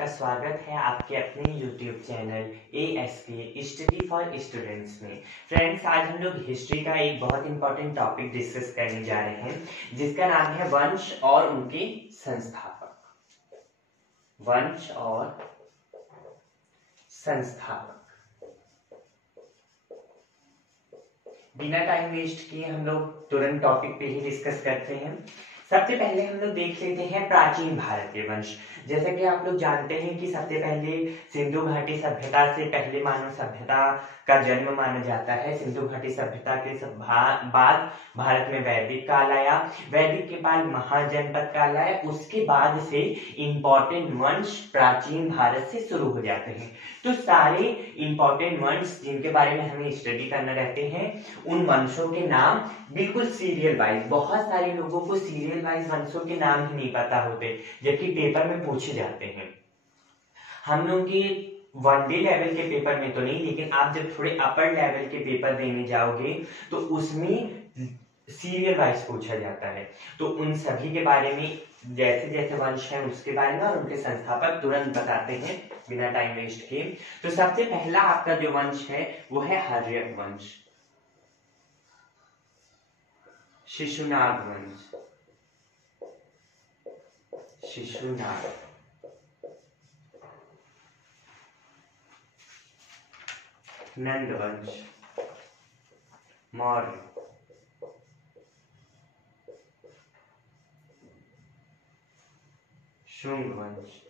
आपका स्वागत है आपके अपने YouTube channel ASK study for students में। फ्रेंड्स, आज हम लोग हिस्ट्री का एक बहुत इंपॉर्टेंट टॉपिक डिस्कस करने जा रहे हैं जिसका नाम है वंश और उनके संस्थापक। वंश और संस्थापक। बिना टाइम वेस्ट किए हम लोग तुरंत टॉपिक पे ही डिस्कस करते हैं। सबसे पहले हम लोग देख लेते हैं प्राचीन भारत के वंश। जैसा कि आप लोग जानते हैं कि सबसे पहले सिंधु घाटी सभ्यता से पहले मानव सभ्यता का जन्म माना जाता है। सिंधु घाटी सभ्यता के बाद भारत में वैदिक काल आया, वैदिक के बाद महाजनपद काल आया, उसके बाद से इंपॉर्टेंट वंश प्राचीन भारत से शुरू हो जाते हैं। तो सारे इंपॉर्टेंट वंश जिनके बारे में हमें स्टडी करना रहते हैं उन वंशों के नाम बिल्कुल सीरियल वाइज, बहुत सारे लोगों को सीरियल वाइज वंशों के नाम ही नहीं पता होते जबकि पेपर में पूछे जाते हैं। हम लोग के वनडे लेवल के पेपर में तो नहीं, लेकिन आप जब थोड़े अपर लेवल के पेपर देने जाओगे तो उसमें सीरियल वाइज पूछा जाता है। तो उन सभी के बारे में जैसे जैसे वंश है उसके बारे में और उनके संस्थापक तुरंत बताते हैं बिना टाइम वेस्ट किए। तो सबसे पहला आपका जो वंश है वो है हर्यक वंश, शिशुनाग वंश, शिशुनाग, नंद वंश, मौर्य, शुंग वंश,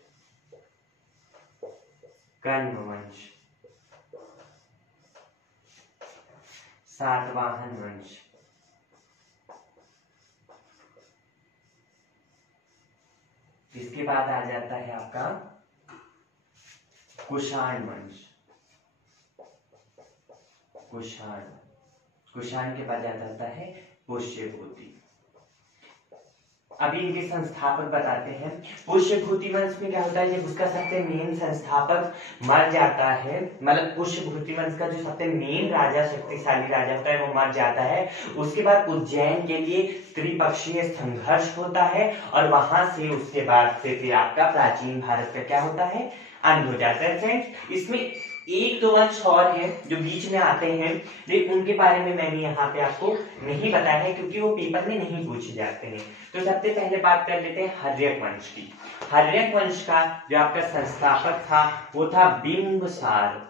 कण्व वंश, सातवाहन वंश, इसके बाद आ जाता है आपका कुषाण वंश, कुषाण के बाद आ जाता है पुष्यभूति। अभी इनके संस्थापक बताते हैं। पुष्यभूति वंश में क्या होता है, जब उसका सबसे मेन संस्थापक मर जाता है, मतलब पुष्यभूति वंश का जो सबसे मेन राजा, शक्तिशाली राजा होता है वो मर जाता है, उसके बाद उज्जैन के लिए त्रिपक्षीय संघर्ष होता है और वहां से उसके बाद से फिर आपका प्राचीन भारत का क्या होता है, अंत हो जाता है। फ्रेंड्स, इसमें एक दो वंश और हैं जो बीच में आते हैं, लेकिन उनके बारे में मैंने यहाँ पे आपको नहीं बताया है क्योंकि वो पेपर में नहीं पूछे जाते हैं। तो सबसे पहले बात कर लेते हैं हर्यक वंश की। हर्यक वंश का जो आपका संस्थापक था वो था बिंबिसार।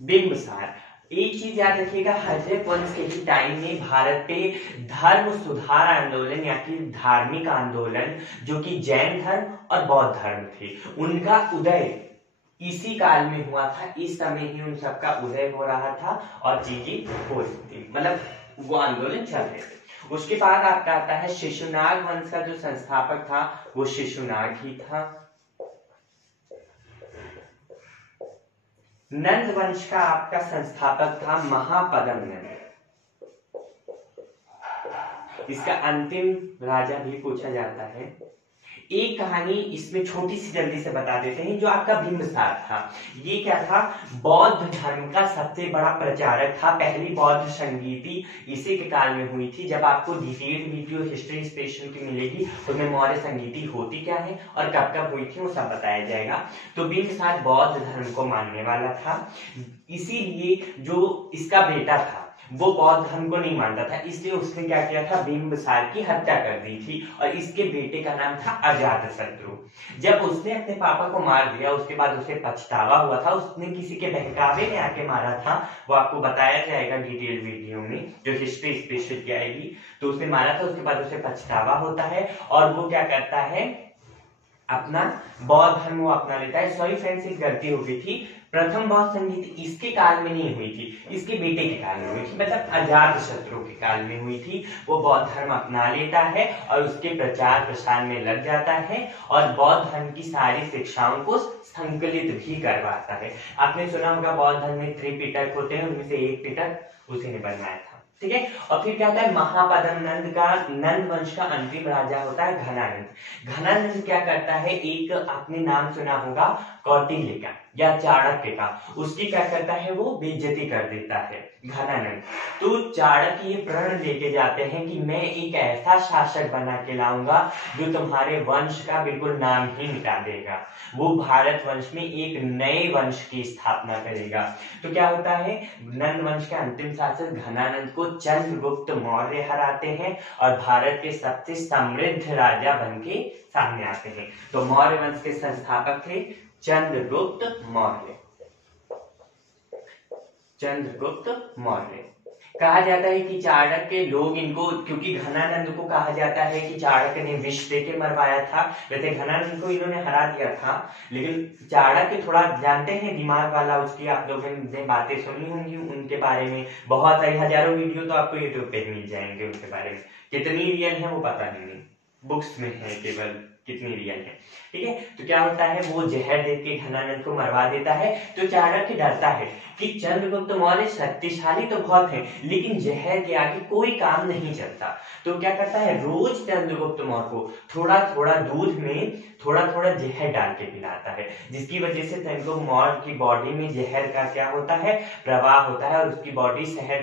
बिंबिसार। एक चीज याद रखिएगा, हर्यक वंश के ही टाइम में भारत पे धर्म सुधार आंदोलन या कि धार्मिक आंदोलन जो कि जैन धर्म और बौद्ध धर्म थे उनका उदय इसी काल में हुआ था। इस समय ही उन सबका उदय हो रहा था और चीजें हो रही थी, मतलब वो आंदोलन चल रहे थे। उसके बाद आपका आता है शिशुनाग वंश का जो संस्थापक था वो शिशुनाग ही था। नंद वंश का आपका संस्थापक था महापद्म नंद। इसका अंतिम राजा भी पूछा जाता है। एक कहानी इसमें छोटी सी जल्दी से बता देते हैं। जो आपका बिंबिसार था ये क्या था, बौद्ध धर्म का सबसे बड़ा प्रचारक था। पहली बौद्ध संगीति इसी के काल में हुई थी। जब आपको डिटेल्ड वीडियो हिस्ट्री स्पेशल की मिलेगी उसमें मौर्य संगीति होती क्या है और कब कब हुई थी वो सब बताया जाएगा। तो बिंबिसार बौद्ध धर्म को मानने वाला था, इसीलिए जो इसका बेटा था वो बौद्ध धर्म को नहीं मानता था, इसलिए उसने क्या किया था, बिंबिसार की हत्या कर दी थी और इसके बेटे का नाम था अजातशत्रु। जब उसने अपने पापा को मार दिया उसके बाद उसे पछतावा हुआ था, उसने किसी के बहकावे में आके मारा था, वो आपको बताया जाएगा डिटेल वीडियो में जो हिस्ट्री स्पेशल की आएगी। तो उसने मारा था, उसके बाद उसे पछतावा होता है और वो क्या करता है, अपना बौद्ध धर्म वो अपना लेता है। सॉरी फ्रेंड्स, एक गलती हो गई थी, प्रथम बौद्ध संगीति इसके काल में नहीं हुई थी, इसके बेटे के काल में हुई थी, मतलब अजातशत्रु के काल में हुई थी। वो बौद्ध धर्म अपना लेता है और उसके प्रचार प्रसार में लग जाता है और बौद्ध धर्म की सारी शिक्षाओं को संकलित भी करवाता है। आपने सुना होगा बौद्ध धर्म में त्रिपिटक होते हैं, उनमें से एक पिटक उसी ने बनवाया था। ठीक है। और फिर क्या होता है, महापद्म नंद का, नंद वंश का अंतिम राजा होता है घनानंद। घनानंद क्या करता है, एक आपने नाम सुना होगा कौटिल्य का या चाणक्य का, उसकी क्या करता है, वो बेइज्जती कर देता है घनानंद। तो चाणक्य ये प्रण लेके जाते हैं कि मैं एक ऐसा शासक बना के लाऊंगा जो तुम्हारे वंश का बिल्कुल नाम ही मिटा देगा। वो भारत वंश में एक नए वंश की स्थापना करेगा। तो क्या होता है, नंद वंश के अंतिम शासक घनानंद को चंद्रगुप्त मौर्य हराते हैं और भारत के सबसे समृद्ध राजा बन के सामने आते हैं। तो मौर्य वंश के संस्थापक थे चंद्रगुप्त मौर्य। चंद्रगुप्त मौर्य कहा जाता है कि चाणक्य लोग इनको, क्योंकि घनानंद को कहा जाता है कि चाणक्य ने विष देके मरवाया था। वैसे घनानंद को इन्होंने हरा दिया था, लेकिन चाणक्य थोड़ा जानते हैं दिमाग वाला, उसकी आप लोगों ने बातें सुनी होंगी उनके बारे में, बहुत सारी हजारों वीडियो तो आपको यूट्यूब पे मिल जाएंगे उनके बारे में। कितनी रियल है वो पता नहीं, बुक्स में है केवल कितनी रियल है। ठीक है। तो क्या होता है, वो जहर दे के घनानंद को मरवा देता है। तो चाणक्य डरता है कि चंद्रगुप्त मौर्य शक्तिशाली तो बहुत है, लेकिन जहर के आगे कोई काम नहीं चलता। तो क्या करता है, रोज चंद्रगुप्त मौर्य को थोड़ा थोड़ा दूध में थोड़ा थोड़ा जहर डाल के पिलाता है, जिसकी वजह से चंद्रगुप्त मौर्य की बॉडी में जहर का क्या होता है, प्रवाह होता है, और उसकी बॉडी जहर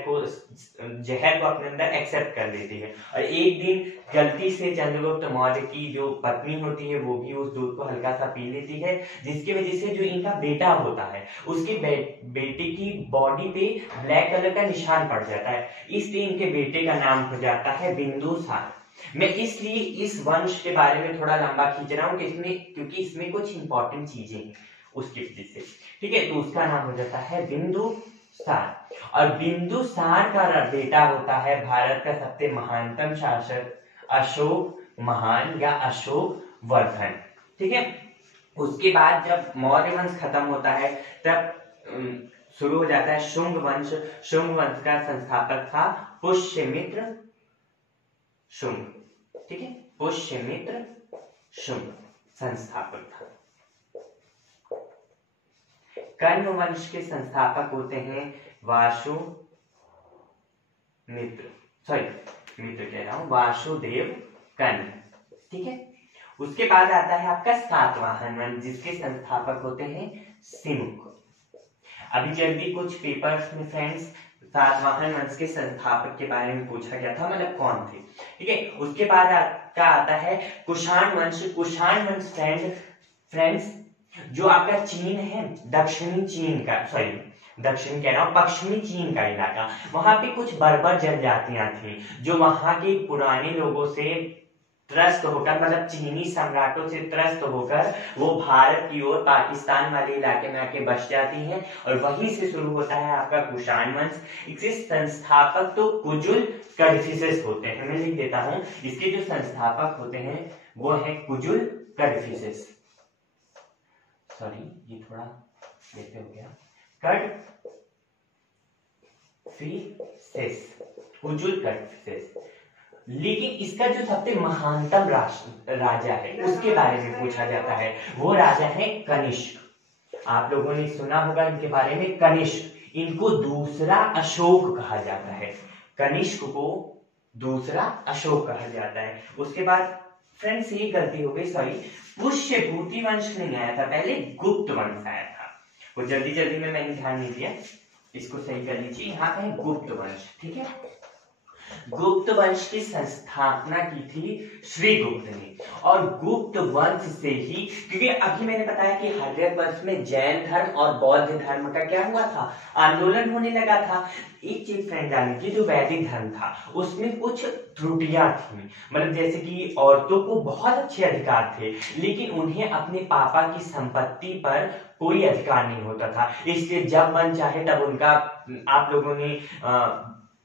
को अपने अंदर एक्सेप्ट कर लेती है। और एक दिन गलती से चंद्रगुप्त मौर्य की जो पत्नी होती है वो भी उस दूध को हल्का सा पी लेती है, जिसकी वजह से जो इनका बेटा होता है उसके बेटे की बॉडी पे ब्लैक कलर का निशान पड़ जाता है, इसलिए इनके बेटे का नाम हो जाता है बिंदुसार। मैं इसलिए इस वंश के बारे में थोड़ा लंबा खींच रहा हूँ क्योंकि इसमें कुछ इंपॉर्टेंट चीजें हैं उसकी वजह से। ठीक है। तो उसका नाम हो जाता है बिंदुसार, और बिंदुसार का बेटा होता है भारत का सबसे महानतम शासक अशोक महान या अशोक वर्धन। ठीक है। उसके बाद जब मौर्य वंश खत्म होता है तब शुरू हो जाता है शुंग वंश। शुंग वंश का संस्थापक था पुष्यमित्र शुंग। ठीक है। पुष्यमित्र शुंग संस्थापक था। कर्ण वंश के संस्थापक होते हैं वासुदेव कर्ण। ठीक है। उसके बाद आता है आपका सातवाहन वंश, जिसके संस्थापक होते हैं सिमुक। अभी जल्दी कुछ पेपर्स में फ्रेंड्स सातवाहन वंश के संस्थापक के बारे में पूछा गया था, मतलब कौन थे। ठीक है। उसके बाद आपका आता है कुषाण वंश। कुषाण वंश फ्रेंड्स जो आपका चीन है, दक्षिणी चीन का, दक्षिण कह रहा हूं, पश्चिमी चीन का इलाका, वहां पे कुछ बर्बर जनजातियां थी जो वहां के पुराने लोगों से त्रस्त होकर, मतलब चीनी सम्राटों से त्रस्त होकर वो भारत की ओर पाकिस्तान वाले इलाके में आके बस जाती हैं, और वहीं से शुरू होता है आपका कुषाण वंश। इसके संस्थापक तो कुजुल कड़फिसेस होते हैं, मैं लिख देता हूं, इसके जो संस्थापक होते हैं वो है कुजुल कड़फिसेस। सॉरी ये थोड़ा लेते हो गया, कड़फिसेस, कुजुल कड़फिसेस। लेकिन इसका जो सबसे महानतम राजा है उसके बारे में पूछा जाता है, वो राजा है कनिष्क। आप लोगों ने सुना होगा इनके बारे में, कनिष्क। इनको दूसरा अशोक कहा जाता है, कनिष्क को दूसरा अशोक कहा जाता है। उसके बाद फ्रेंड्स ये गलती हो गई, सॉरी, पुष्यभूति वंश नहीं आया था, पहले गुप्त वंश आया था। वो जल्दी जल्दी में मैंने ध्यान नहीं दिया, इसको सही कर लीजिए। यहाँ पे गुप्त वंश। ठीक है। गुप्त वंश की स्थापना की थी श्रीगुप्त ने, और गुप्त वंश से ही, क्योंकि अभी मैंने बताया कि हर्यवर्ष में जैन धर्म और बौद्ध धर्म का क्या हुआ था, आंदोलन होने लगा था। एक चीज फ्रेंड जानी थी, जो वैदिक धर्म था उसमें कुछ त्रुटियां थी, मतलब जैसे कि औरतों को बहुत अच्छे अधिकार थे, लेकिन उन्हें अपने पापा की संपत्ति पर कोई अधिकार नहीं होता था। इसलिए जब मन चाहे तब उनका, आप लोगों ने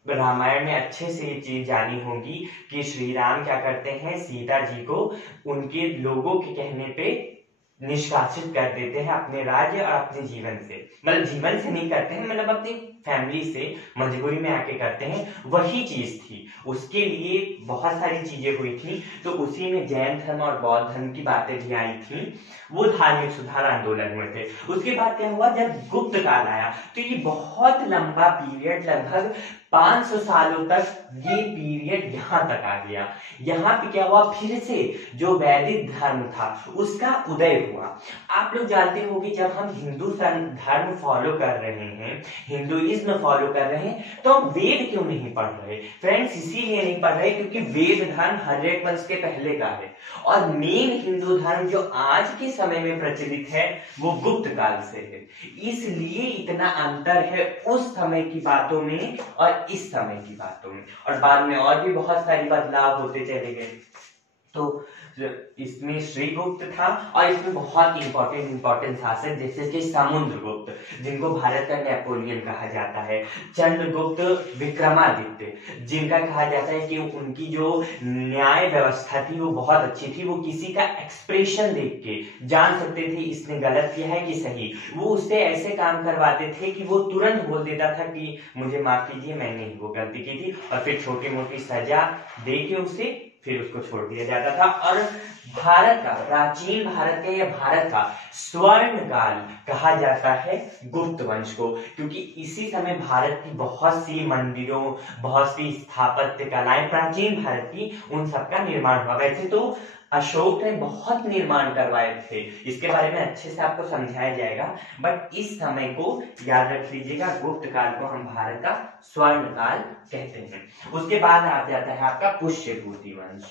रामायण में अच्छे से ये चीज जानी होगी कि श्री राम क्या करते हैं, सीता जी को उनके लोगों के कहने पे निष्कासित कर देते हैं अपने राज्य और अपने जीवन से, मतलब जीवन से नहीं करते हैं, मतलब अपनी फैमिली से मजबूरी में आके करते हैं। वही चीज थी, उसके लिए बहुत सारी चीजें हुई थी, तो उसी में जैन धर्म और बौद्ध धर्म की बातें भी आई थी, वो धार्मिक सुधार आंदोलन हुए थे। उसके बाद क्या हुआ, जब गुप्त काल आया तो ये बहुत लंबा पीरियड, लगभग 500 सालों तक ये पीरियड यहाँ तक आ गया। यहाँ पे क्या हुआ, फिर से जो वैदिक धर्म था उसका उदय हुआ। आप लोग जानते हो कि जब हम हिंदू धर्म फॉलो कर रहे हैं, हिंदुइज्म फॉलो कर रहे हैं, तो हम वेद क्यों नहीं पढ़ रहे फ्रेंड्स? इसीलिए नहीं पढ़ रहे क्योंकि वेद धर्म हर्षवर्धन वंश के पहले का है, और मेन हिंदू धर्म जो आज के समय में प्रचलित है वो गुप्त काल से है। इसलिए इतना अंतर है उस समय की बातों में और इस समय की बातों में, और बाद में और भी बहुत सारी बदलाव होते चले गए। तो इसमें श्रीगुप्त था, और इसमें बहुत इंपॉर्टेंट शासक जैसे कि समुद्रगुप्त, जिनको भारत का नेपोलियन कहा जाता है, चंद्रगुप्त, विक्रमादित्य, जिनका कहा जाता है कि उनकी जो न्याय व्यवस्था थी वो बहुत अच्छी थी। वो किसी का एक्सप्रेशन देख के जान सकते थे इसने गलत किया है कि सही। वो उससे ऐसे काम करवाते थे कि वो तुरंत बोल देता था कि मुझे माफ कीजिए, मैंने वो गलती की थी, और फिर छोटी मोटी सजा दे के उसे फिर उसको छोड़ दिया जाता था। और भारत का, प्राचीन भारत का या भारत का स्वर्ण काल कहा जाता है गुप्त वंश को, क्योंकि इसी समय भारत की बहुत सी मंदिरों, बहुत सी स्थापत्य कलाएं प्राचीन भारत की, उन सबका निर्माण हुआ। वैसे तो अशोक ने बहुत निर्माण करवाए थे, इसके बारे में अच्छे से आपको समझाया जाएगा, बट इस समय को याद रख लीजिएगा, गुप्त काल को हम भारत का स्वर्ण काल कहते हैं। उसके बाद आ जाता है आपका पुष्यभूति वंश।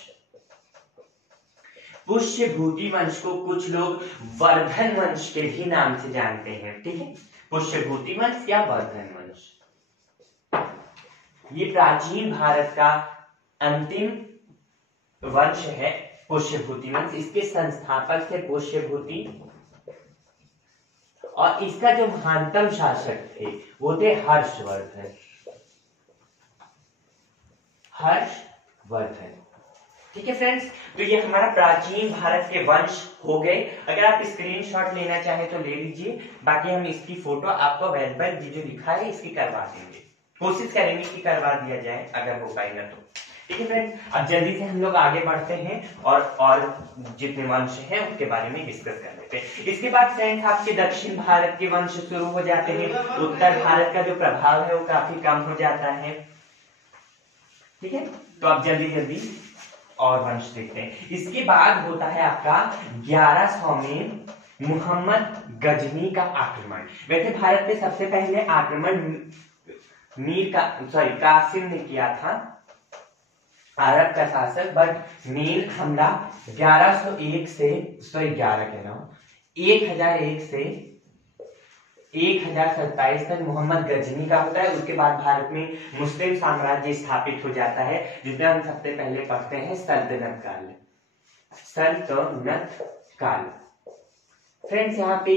पुष्यभूति वंश को कुछ लोग वर्धन वंश के भी नाम से जानते हैं, ठीक है? पुष्यभूति वंश या वर्धन वंश, ये प्राचीन भारत का अंतिम वंश है पुष्यभूति वंश। इसके संस्थापक थे पुष्यभूति, और इसका जो महानतम शासक थे वो थे हर्षवर्धन। ठीक है फ्रेंड्स, तो ये हमारा प्राचीन भारत के वंश हो गए। अगर आप स्क्रीनशॉट लेना चाहें तो ले लीजिए, बाकी हम इसकी फोटो आपको अवेलेबल जो लिखा है इसकी करवा देंगे, कोशिश करेंगे कि करवा दिया जाए अगर हो पाएगा तो। ठीक है फ्रेंड्स, अब जल्दी से हम लोग आगे बढ़ते हैं और जितने वंश हैं उनके बारे में डिस्कस कर लेते हैं। इसके बाद फ्रेंड्स आपके दक्षिण भारत के वंश शुरू हो जाते हैं, उत्तर भारत का जो प्रभाव है वो काफी कम हो जाता है। ठीक है, तो आप जल्दी जल्दी और वंश देखते हैं। इसके बाद होता है आपका 1100 में मुहम्मद गजनी का आक्रमण। वैसे भारत में सबसे पहले आक्रमण कासिम ने किया था, अरब का शासक, बट मेन हमला 1101 से 1001 से 1027 तक मोहम्मद गजनी का होता है। उसके बाद भारत में मुस्लिम साम्राज्य स्थापित हो जाता है, जिसमें हम सबसे पहले पढ़ते हैं सल्तनत काल। फ्रेंड्स यहाँ पे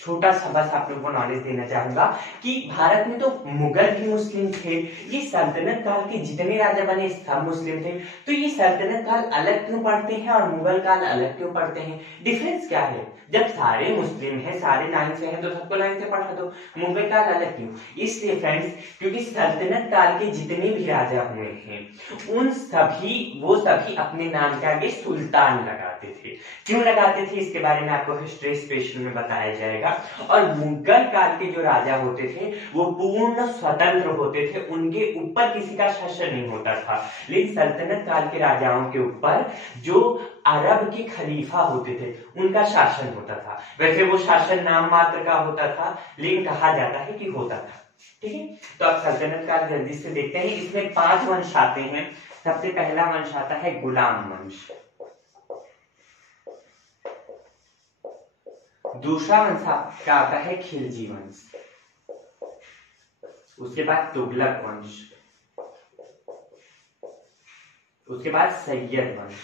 छोटा सा बस आप लोगों को नॉलेज देना चाहूंगा कि भारत में तो मुगल भी मुस्लिम थे, ये सल्तनत काल के जितने राजा बने सब मुस्लिम थे। तो ये सल्तनत काल अलग क्यों पढ़ते हैं और मुगल काल अलग क्यों पढ़ते हैं? डिफरेंस क्या है? जब सारे मुस्लिम हैं, सारे लाइन से हैं, तो सबको लाइन से पढ़ा दो। मुगल काल अलग क्यों? इसलिए फ्रेंड्स क्योंकि सल्तनत काल के जितने भी राजा हुए हैं उन सभी अपने नाम के आगे सुल्तान लगाते थे। क्यों लगाते थे इसके बारे में आपको हिस्ट्री स्पेशल में बताया जाएगा। और मुगल काल के जो राजा होते थे वो पूर्ण स्वतंत्र होते थे, उनके ऊपर किसी का शासन नहीं होता था। लेकिन सल्तनत काल के राजाओं के ऊपर जो अरब के खलीफा होते थे उनका शासन होता था। वैसे वो शासन नाम मात्र का होता था, लेकिन कहा जाता है कि होता था। ठीक है, तो अब सल्तनत काल जल्दी से देखते हैं। इसमें 5 वंश आते हैं। सबसे पहला वंश आता है गुलाम वंश, दूसरा वंश का आता है खिलजी वंश, उसके बाद तुगलक वंश, उसके बाद सैयद वंश,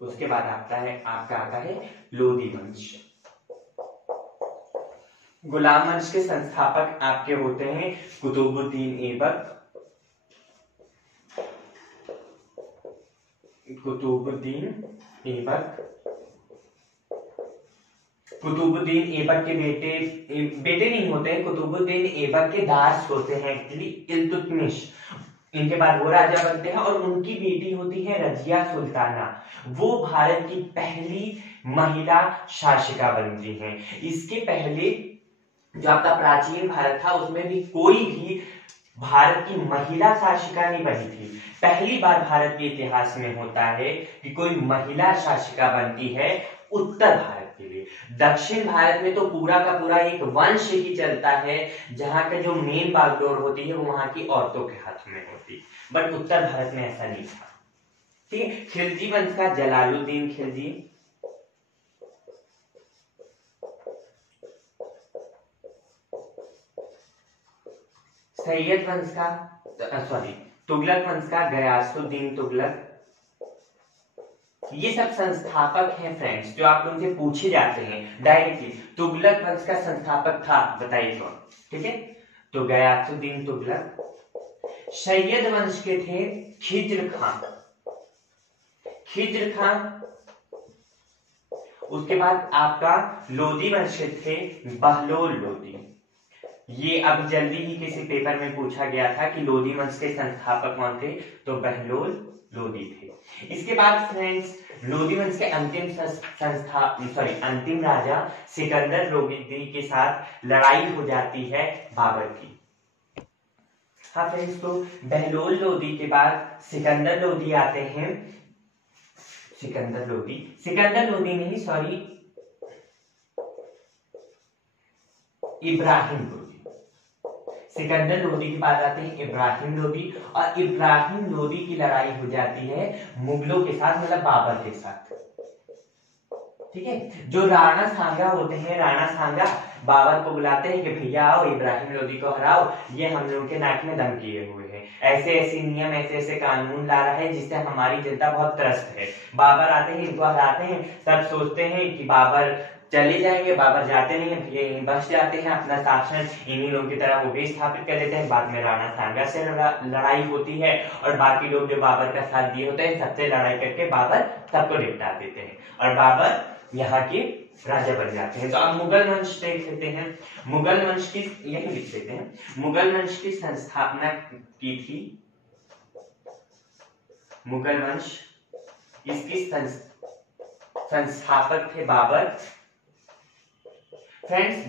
उसके बाद आपका आता है लोदी वंश। गुलाम वंश के संस्थापक आपके होते हैं कुतुबुद्दीन ऐबक, कुतुबुद्दीन ऐबक के बेटे नहीं होते हैं, कुतुबुद्दीन ऐबक के दास होते हैं एक्चुअली इल्तुतमिश। इनके बाद वो राजा बनते हैं और उनकी बेटी होती है रजिया सुल्ताना, वो भारत की पहली महिला शासिका बनती हैं। इसके पहले जो आपका प्राचीन भारत था उसमें भी कोई भी भारत की महिला शासिका नहीं बनी थी। पहली बार भारत के इतिहास में होता है कि कोई महिला शासिका बनती है उत्तर भारत के लिए। दक्षिण भारत में तो पूरा का पूरा एक वंश ही चलता है जहां का जो मेन बागडोर होती है वो वहां की औरतों के हाथ में होती, बट उत्तर भारत में ऐसा नहीं था। ठीक है, खिलजी वंश का जलालुद्दीन खिलजी, सैयद वंश का तुगलक वंश का गयासुद्दीन तुगलक। ये सब संस्थापक हैं फ्रेंड्स, जो आप लोगों से पूछे जाते हैं डायरेक्टली। तुगलक वंश का संस्थापक था, बताइए कौन? ठीक है, तो गयासुद्दीन तुगलक। सैयद वंश के थे खिज्र खान, खिज्र खान। उसके बाद आपका लोदी वंश के थे बहलोल लोदी। ये अब जल्दी ही किसी पेपर में पूछा गया था कि लोदी वंश के संस्थापक कौन थे, तो बहलोल लोदी थे। इसके बाद फ्रेंड्स लोदी वंश के अंतिम राजा सिकंदर लोदी के साथ लड़ाई हो जाती है बाबर की। हाँ फ्रेंड्स, तो बहलोल लोदी के बाद सिकंदर लोदी आते हैं। सिकंदर लोदी नहीं, सॉरी, इब्राहिम लोदी। सिकंदर लोदी के बाद आते हैं इब्राहिम लोदी, और इब्राहिम लोदी की लड़ाई हो जाती है मुगलों के साथ, मतलब बाबर के साथ। ठीक है, जो राणा सांगा होते हैं, राणा सांगा बाबर को बुलाते हैं कि भैया आओ इब्राहिम लोदी को हराओ, ये हम लोगों के नाक में दम किए हुए हैं, ऐसे ऐसे नियम, ऐसे ऐसे कानून ला रहा है जिससे हमारी जनता बहुत त्रस्त है। बाबर आते हैं, इनको हराते हैं, सब सोचते हैं कि बाबर चले जाएंगे, बाबर जाते नहीं है, भैया यहीं बस जाते हैं, अपना शासन इन्हीं लोगों की तरह वो भी स्थापित कर लेते हैं। बाद में राणा सांगा से लड़ाई होती है, और बाकी लोग जो बाबर का साथ दिए होते हैं सबसे लड़ाई करके बाबर सबको निपटा देते हैं, और बाबर यहाँ के राजा बन जाते हैं। तो अब मुगल वंश देख लेते हैं। मुगल वंश की, यही लिख देते हैं, मुगल वंश की संस्थापना की थी, मुगल वंश, इसकी संस्थापक थे बाबर। फ्रेंड्स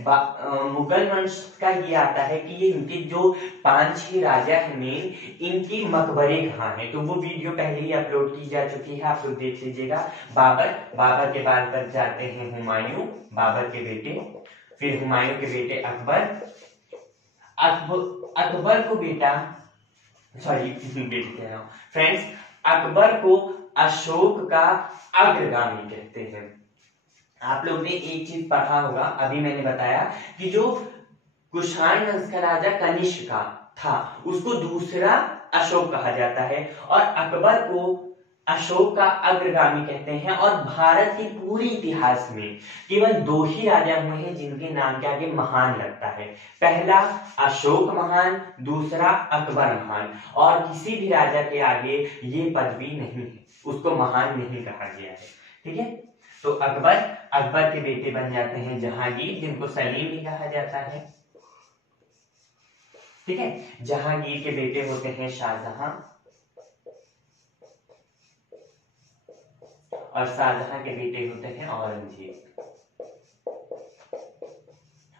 मुगल वंश का ये आता है कि ये इनके जो 5-6 राजा हैं मेन, इनकी मकबरे कहाँ हैं, तो वो वीडियो पहले ही अपलोड की जा चुकी है, आप लोग देख लीजिएगा। बाबर के बाद पर जाते हैं हुमायूं, बाबर के बेटे, फिर हुमायूं के बेटे अकबर को बेटा, सॉरी बेटे कह रहा हूं फ्रेंड्स, अकबर को अशोक का अग्रगामी कहते हैं। आप लोग ने एक चीज पढ़ा होगा, अभी मैंने बताया कि जो कुषाण वंश का राजा कनिष्क था उसको दूसरा अशोक कहा जाता है, और अकबर को अशोक का अग्रगामी कहते हैं। और भारत के पूरे इतिहास में केवल 2 ही राजा हुए हैं जिनके नाम के आगे महान लगता है, पहला अशोक महान, दूसरा अकबर महान, और किसी भी राजा के आगे ये पदवी नहीं है, उसको महान नहीं कहा गया है। ठीक है, तो अकबर के बेटे बन जाते हैं जहांगीर, जिनको सलीम भी कहा जाता है। ठीक है, जहांगीर के बेटे होते हैं शाहजहां, और शाहजहां के बेटे होते हैं औरंगजेब।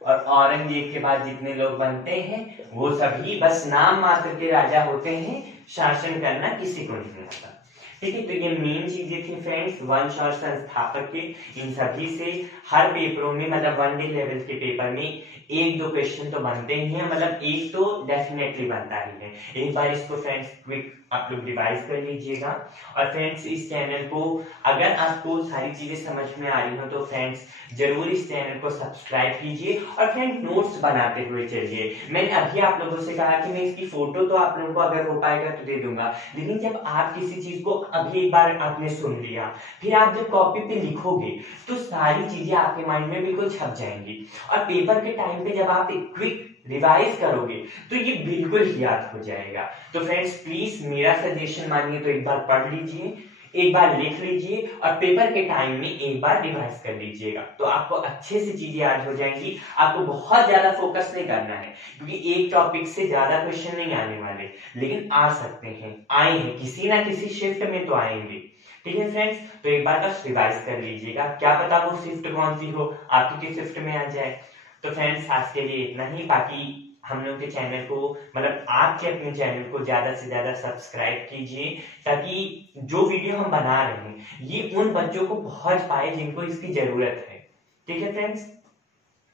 और औरंगजेब के बाद जितने लोग बनते हैं वो सभी बस नाम मात्र के राजा होते हैं, शासन करना किसी को नहीं आता। ठीक है, तो ये मेन चीजें थी फ्रेंड्स वंश और संस्थापक के। इन सभी से हर पेपरों में, मतलब 1 डे लेवल के पेपर में 1-2 क्वेश्चन तो बनते ही हैं, मतलब एक तो डेफिनेटली बनता ही है। एक बार इसको फ्रेंड्स क्विक आप लोग रिवाइज कर लीजिएगा। और फ्रेंड्स इस चैनल को, अगर आपको सारी चीजें समझ में आ रही हो तो फ्रेंड्स जरूर इस चैनल को सब्सक्राइब कीजिए, और फ्रेंड नोट्स बनाते हुए चलिए। मैंने अभी आप लोगों से कहा कि मैं इसकी फोटो तो आप लोगों को अगर हो पाएगा तो दे दूंगा, लेकिन जब आप किसी चीज को अभी एक बार आपने सुन लिया, फिर आप जब कॉपी पे लिखोगे तो सारी चीजें आपके माइंड में बिल्कुल छप जाएंगी, और पेपर के टाइम पे जब आप एक क्विक रिवाइज करोगे तो ये बिल्कुल ही याद हो जाएगा। तो फ्रेंड्स प्लीज मेरा सजेशन मानिए तो एक बार पढ़ लीजिए, एक बार लिख लीजिए, और पेपर के टाइम में एक बार रिवाइज कर लीजिएगा, तो आपको अच्छे से चीजें याद हो जाएंगी। आपको बहुत ज्यादा फोकस नहीं करना है, क्योंकि एक टॉपिक से ज्यादा क्वेश्चन नहीं आने वाले, लेकिन आ सकते हैं, आए हैं, किसी ना किसी शिफ्ट में तो आएंगे। ठीक है फ्रेंड्स, तो एक बार बस रिवाइज कर लीजिएगा, क्या पता वो शिफ्ट कौन सी हो, आपकी शिफ्ट में आ जाए। तो फ्रेंड्स आज के लिए इतना ही, बाकी हम लोग के चैनल को, मतलब आपके अपने चैनल को ज्यादा से ज्यादा सब्सक्राइब कीजिए, ताकि जो वीडियो हम बना रहे हैं ये उन बच्चों को पहुंच पाए जिनको इसकी जरूरत है। ठीक है फ्रेंड्स,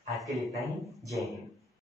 आज के लिए इतना ही। जय हिंद।